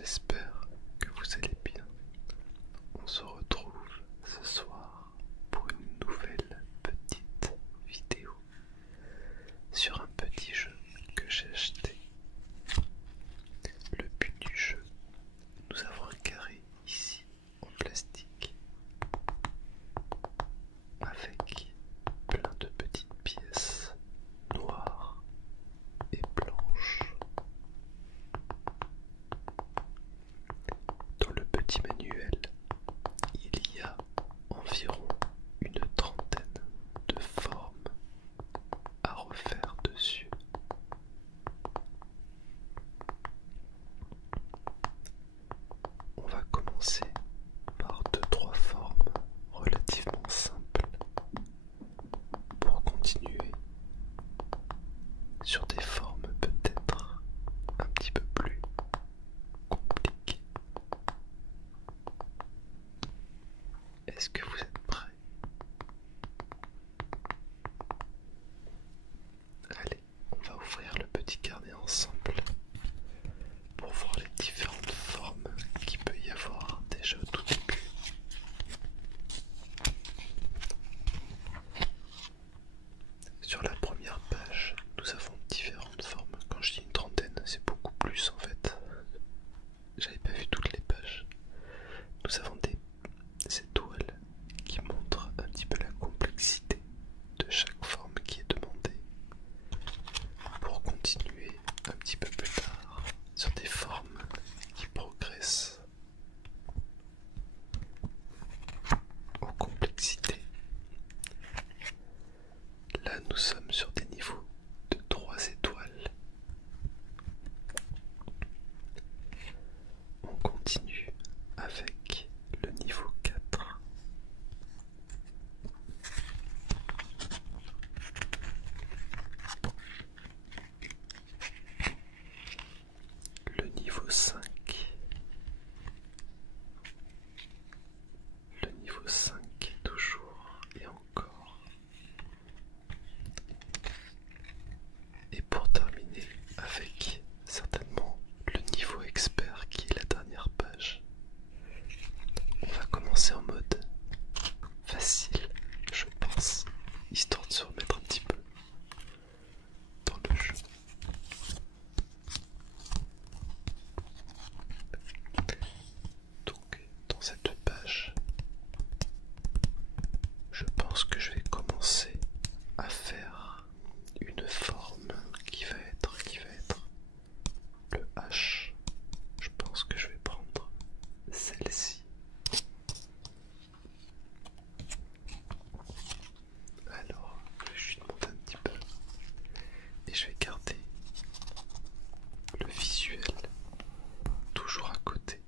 j'espère que vous allez bien. On se retrouve ce soir pour une nouvelle petite vidéo sur un petit jeu que j'ai acheté. Le but du jeu, nous avons un carré ici en plastique avec plein de petites pièces noires et blanches. Dans le petit manuel, il y a environ une trentaine de formes à refaire dessus. On va commencer par 2-3 formes relativement simples pour continuer sur des formes peut-être un petit peu plus compliquées. Est-ce que vous êtes prêts? Allez, on va ouvrir le petit carnet ensemble pour voir les différentes formes qu'il peut y avoir déjà au tout début. Sur la première page, nous avons différentes formes. Quand je dis une trentaine, c'est beaucoup plus en fait. J'avais pas vu toutes les pages. Nous avons des étoiles qui montrent un petit peu la complexité de chaque forme qui est demandée. Pour continuer un petit peu plus tard sur des formes qui progressent en complexité. Là, nous sommes sur des niveaux de 3 étoiles. On continue avec le niveau 4. Le niveau 5. Le niveau 5 toujours et encore. Et pour terminer avec certainement le niveau expert qui est la dernière page. On va commencer en mode facile, je pense, histoire de se remettre un petit peu dans le jeu. Donc, dans cette page, je pense que je vais commencer à faire une forme qui va être le H. Je pense que je vais prendre celle-ci. Alors, je vais juste monter un petit peu et je vais garder le visuel toujours à côté.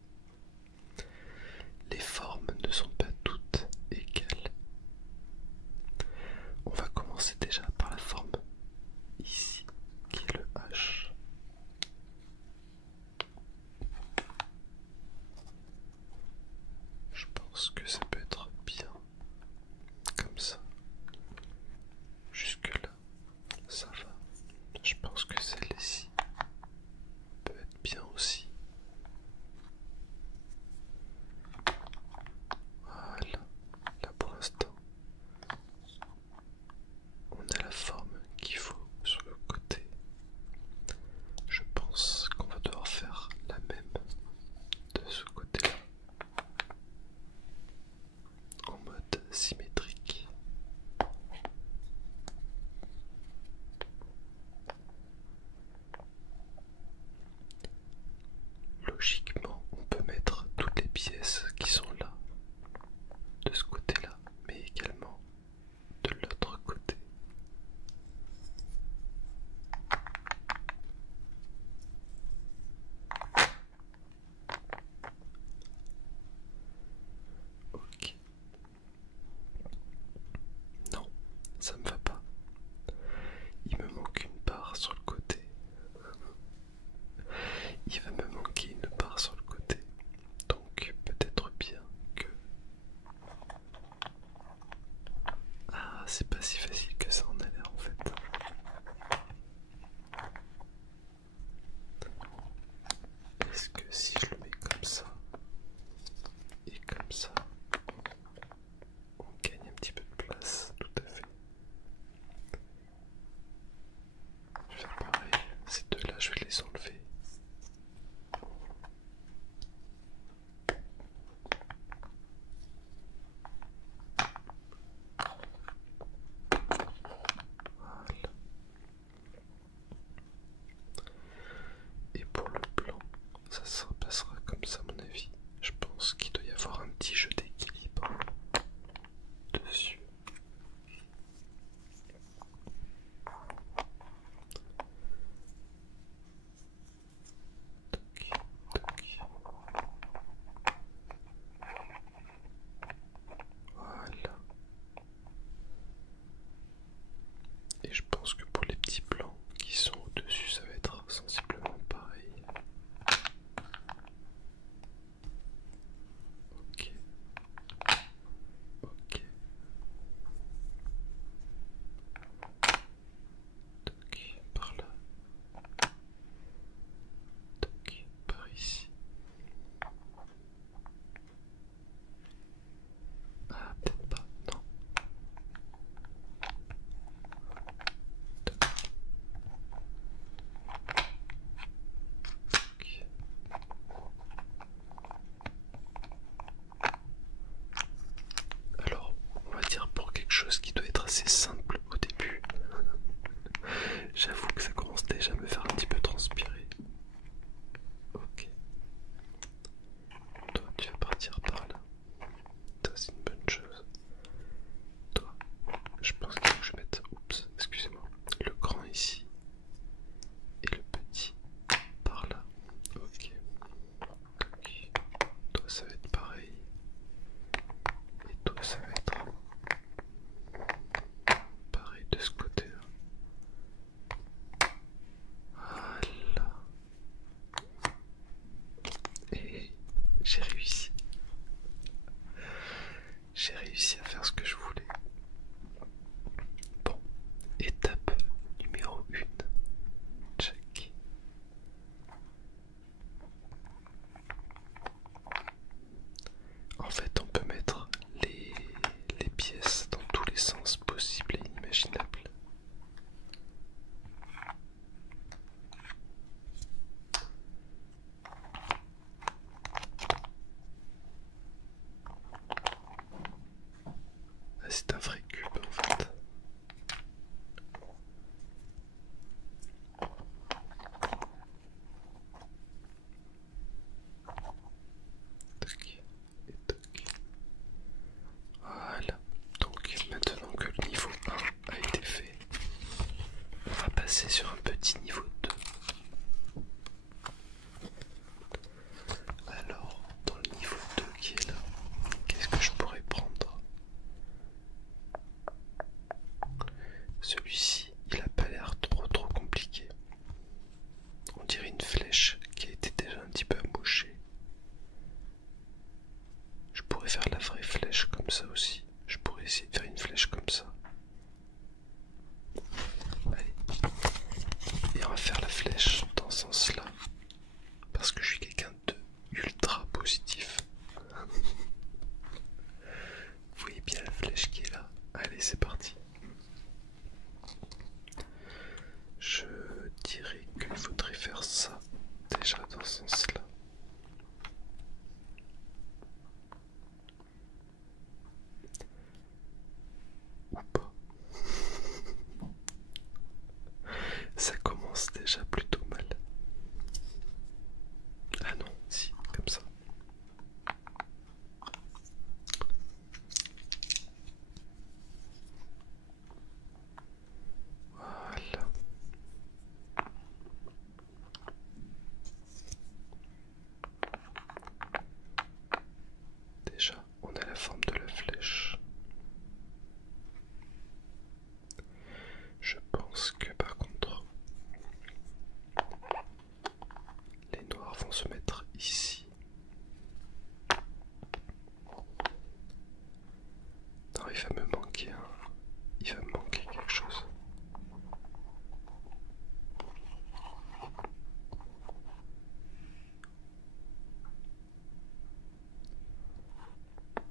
Les formes ne sont pas toutes égales. On va commencer déjà par la forme ici, qui est le H. Je pense que ça peut être bien comme ça. Jusque là, ça va. Je pense que celle-ci peut être bien aussi. Voilà, là pour l'instant, on a la forme qu'il faut sur le côté. Je pense qu'on va devoir faire la même de ce côté-là, en mode symétrique. Logiquement, on peut mettre toutes les pièces qui sont là, de ce côté-là, mais également de l'autre côté. Ok. Non, ça me va pas. Il me manque une barre sur le côté. Il va me manquer une barre sur le côté. Donc peut-être bien que... Ah, c'est pas si facile que ça en a l'air en fait. Est-ce que si je le mets déjà dans ce sens-là. Ou pas. Ça commence déjà plutôt mal. Ah non, si, comme ça. Voilà. Déjà, on a la forme de la flèche. Je pense que par contre, les noirs vont se mettre ici. Non, il va me manquer il va me manquer quelque chose.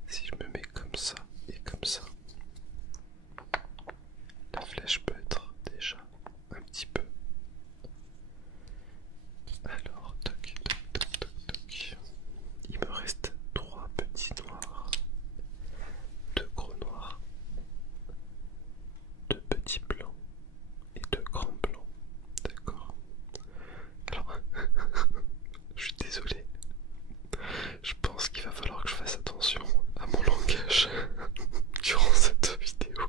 Si je me mets comme ça et comme ça, la flèche peut être déjà un petit peu. Alors, toc, toc, toc, toc, toc. Il me reste 3 petits noirs, 2 gros noirs, 2 petits blancs et 2 grands blancs. D'accord. Alors, je suis désolé. Je pense qu'il va falloir que je fasse attention à mon langage durant cette vidéo.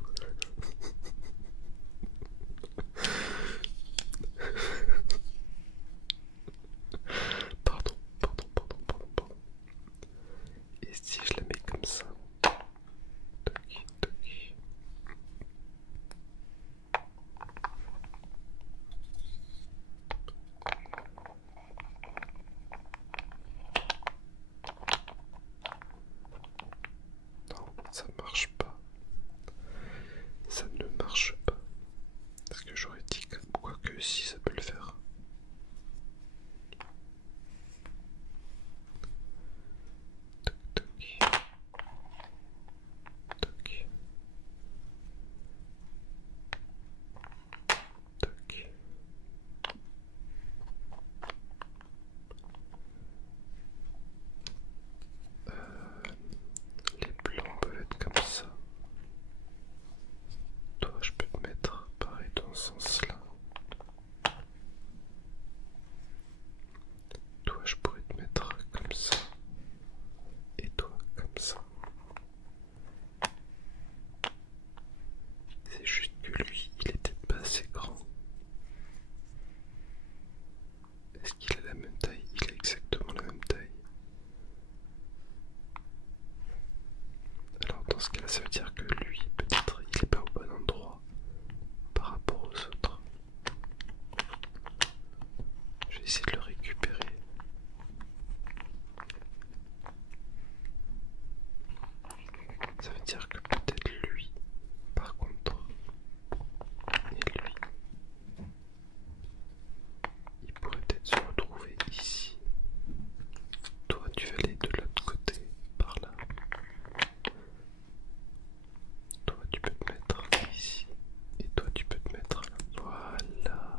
Pardon, pardon, pardon, pardon, pardon. Et si je la mets comme ça, toc, toc. Non, ça marche pas. Ça ne marche pas. Parce que j'aurais dit que quoi que si ça peut le faire. Toc, toc. Toc. Toc. Les blancs peuvent être comme ça. Toi, je peux te mettre pareil dans ce sens-là. Toi, je pourrais te mettre comme ça. Et toi, comme ça. C'est juste que lui, il était pas assez grand. Est-ce qu'il a la même taille? Il a exactement la même taille. Alors dans ce cas-là, ça veut dire que lui, peut-être, il n'est pas au bon endroit par rapport aux autres. Je vais essayer de le récupérer. Ça veut dire que peut-être lui, par contre, et lui, il pourrait peut-être se retrouver ici. Toi, tu vas aller de l'autre côté, par là. Toi, tu peux te mettre ici. Et toi, tu peux te mettre là. Voilà.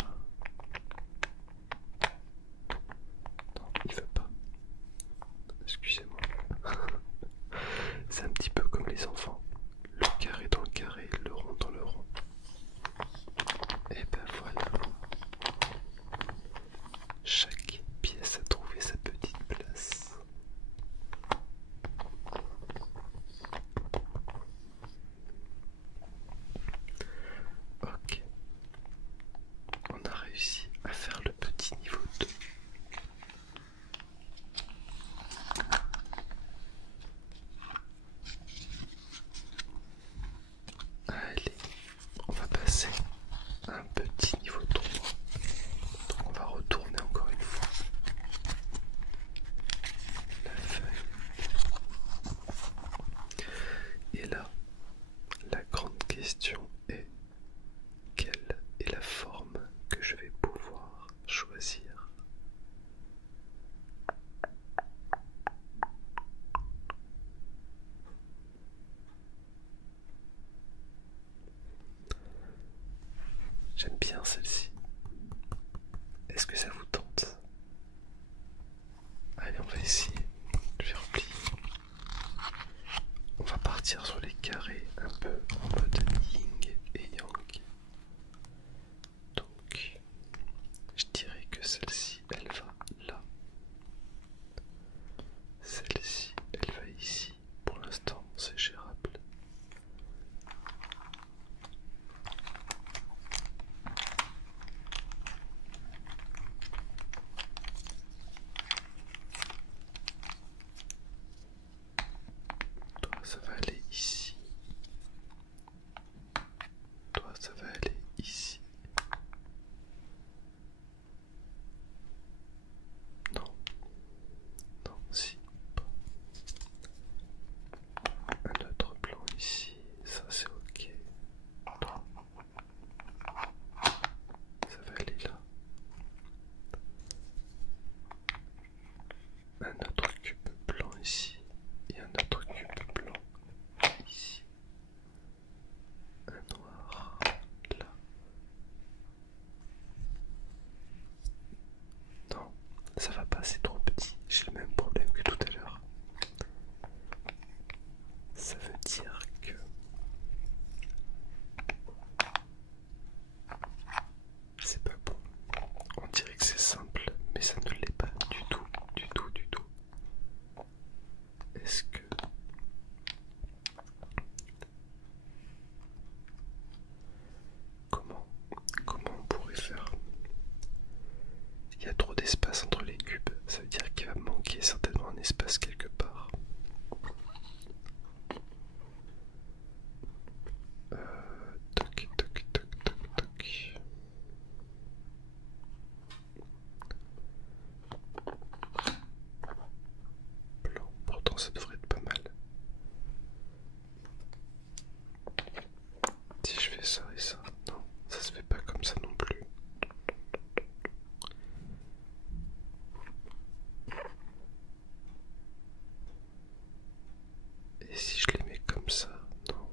Et si je les mets comme ça, non,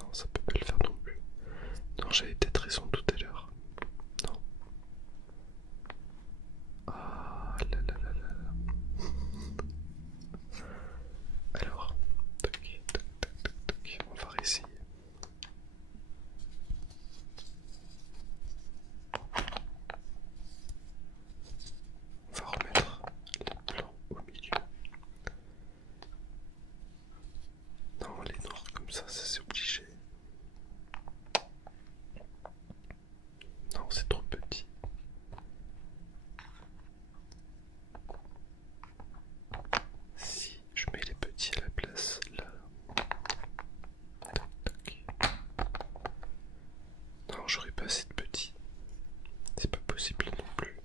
non, ça peut pas le faire non plus. Non, j'avais peut-être raison tout à l'heure. Non. Ah là là là là là. Alors, toc, toc, toc, toc, toc. On va réessayer. On va remettre les blancs au milieu. Non, les noirs comme ça c'est obligé. Non, c'est trop petit. Si je mets les petits à la place, là. Tac, tac. Non, j'aurais pas assez de petits. C'est pas possible non plus.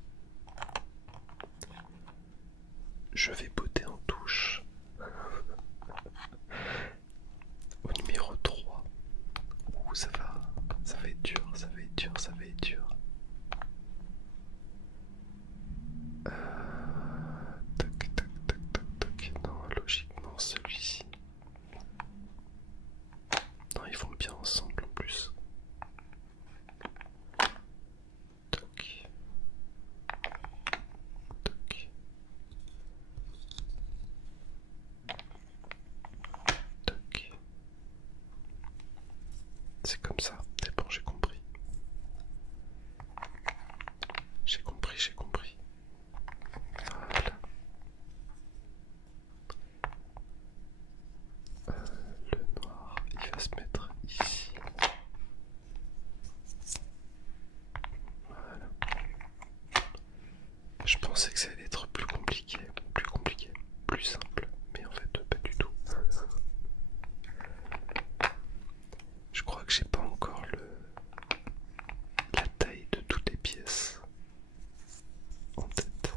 Je vais botter en touche. Au numéro 3. Ouh, ça va être dur, ça va être dur, ça va être dur. Tac, tac, tac, tac, tac. Non, logiquement, celui-ci. Non, ils vont bien ensemble en plus. Toc. Toc. Toc. C'est comme ça. C'est bon, j'ai compris. J'ai compris, j'ai compris. Voilà. Le noir, il va se mettre ici. Voilà. Je pensais que ça allait être plus compliqué, plus simple, mais en fait pas du tout. Je crois que j'ai pas encore la taille de toutes les pièces en tête.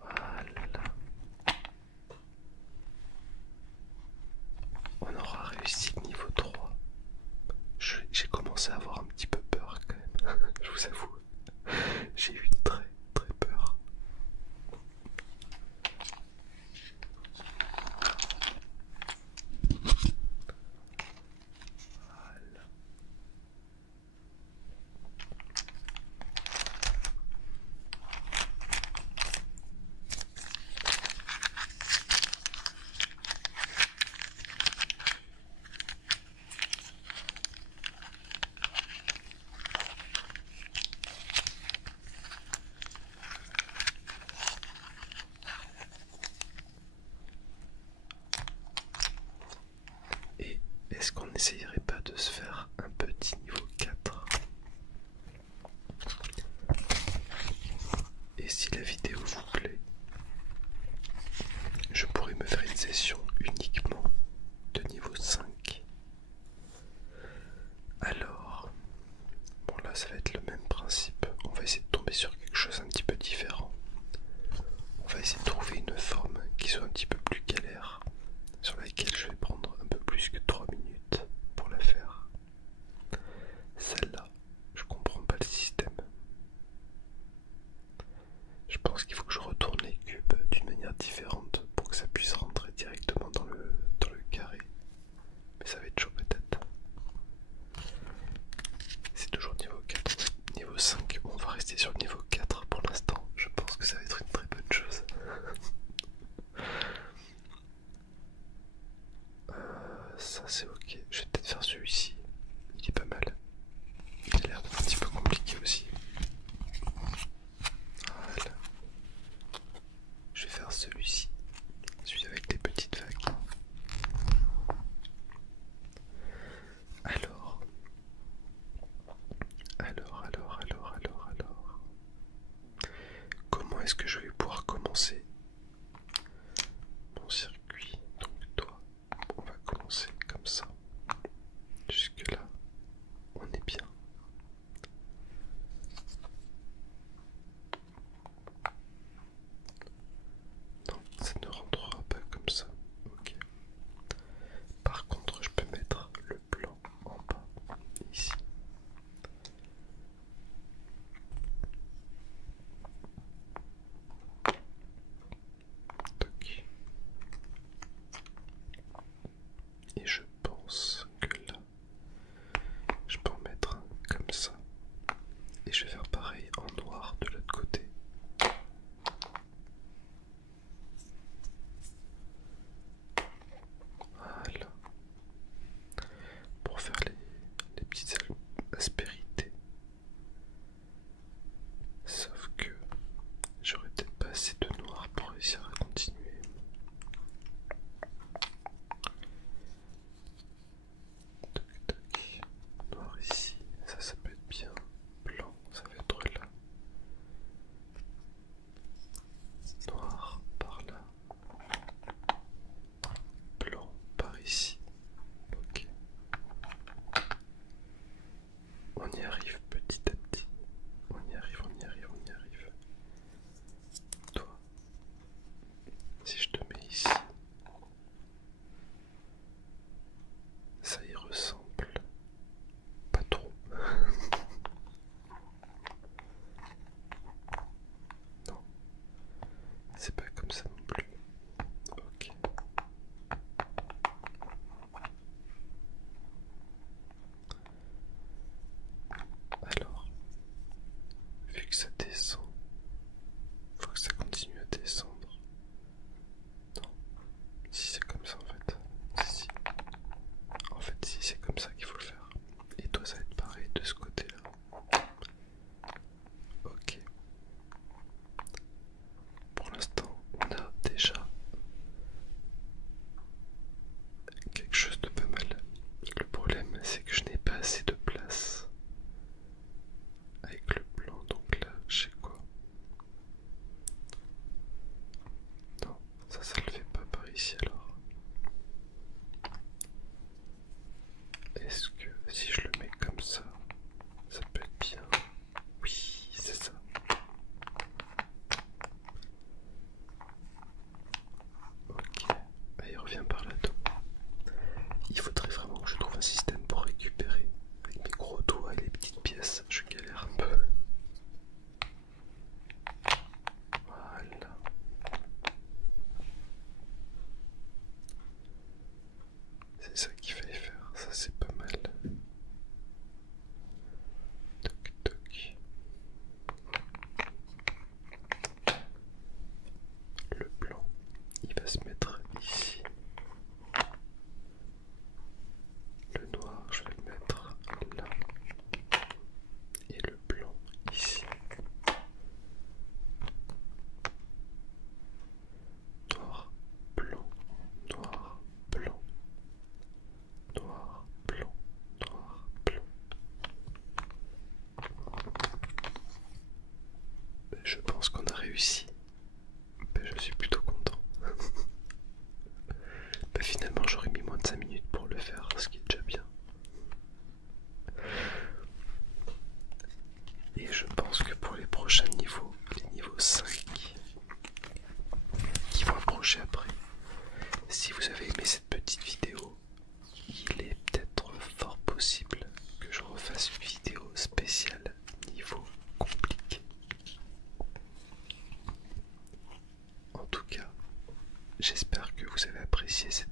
Voilà. On aura réussi le niveau 3. J'ai commencé à avoir un petit peu peur quand même, je vous avoue. J'ai eu très très peur. Voilà. Et est-ce qu'on n'essayerait pas de se faire un petit niveau 4? Et si la vidéo vous plaît, je pourrais me faire une session uniquement de niveau 5. Alors, bon là ça va être le même principe. On va essayer de tomber sur quelque chose un petit peu différent. On va essayer de trouver une forme qui soit un petit peu plus galère, sur laquelle je vais prendre un peu plus que 3 minutes pour la faire. Celle-là, je comprends pas le système. Je pense qu'il faut que je retourne les cubes d'une manière différente pour que ça puisse rentrer directement dans le carré. Mais ça va être chaud peut-être. C'est toujours niveau 4. Niveau 5, on va rester sur le niveau 4 pour l'instant. Je pense que ça va être une très bonne chose. Ça c'est ok. Je vais peut-être faire celui-ci. Il est pas mal. Il a l'air d'être un petit peu compliqué aussi. Voilà. Je vais faire celui-ci. Celui avec des petites vagues. Alors. Comment est-ce que je vais pouvoir commencer mon circuit? Donc toi, on va commencer comme ça. Jusque là, on est bien. Non, ça ne rentrera pas comme ça. Ok. Par contre, je peux mettre le blanc en bas, ici. vu que ça descend, faut que ça continue à descendre. Non, si c'est comme ça en fait. Si. En fait, si c'est comme ça qu'il faut le faire. Et toi, ça va être pareil de ce côté-là. Ok. Pour l'instant, on a déjà quelque chose de pas mal. Le problème, c'est que je n'ai pas assez de place avec le blanc. Donc là, je sais quoi. Non, ça le fait pas par ici alors. Est-ce que si je le mets comme ça peut être bien? Oui, c'est ça. Ok, bah, il revient par là-dedans. Il faudrait vraiment que je trouve un système pour récupérer avec mes gros doigts et les petites pièces. Je galère un peu. Voilà. C'est ça qu'il fallait faire. Ça c'est pas mal. Toc toc. Le blanc, il va se mettre ici. Le noir, je vais le mettre là. Et le blanc ici. Noir, blanc, noir, blanc. Noir, blanc, noir, blanc. Je pense qu'on a réussi. Je suis plutôt content. Finalement, j'aurais mis moins de 5 minutes pour le faire, ce qui est déjà bien. Et je pense que pour les prochains niveaux, les niveaux 5, qui vont approcher après, si vous avez aimé cette petite vidéo, il est peut-être fort possible que je refasse une vidéo spéciale niveau compliqué. En tout cas, j'espère que vous avez apprécié cette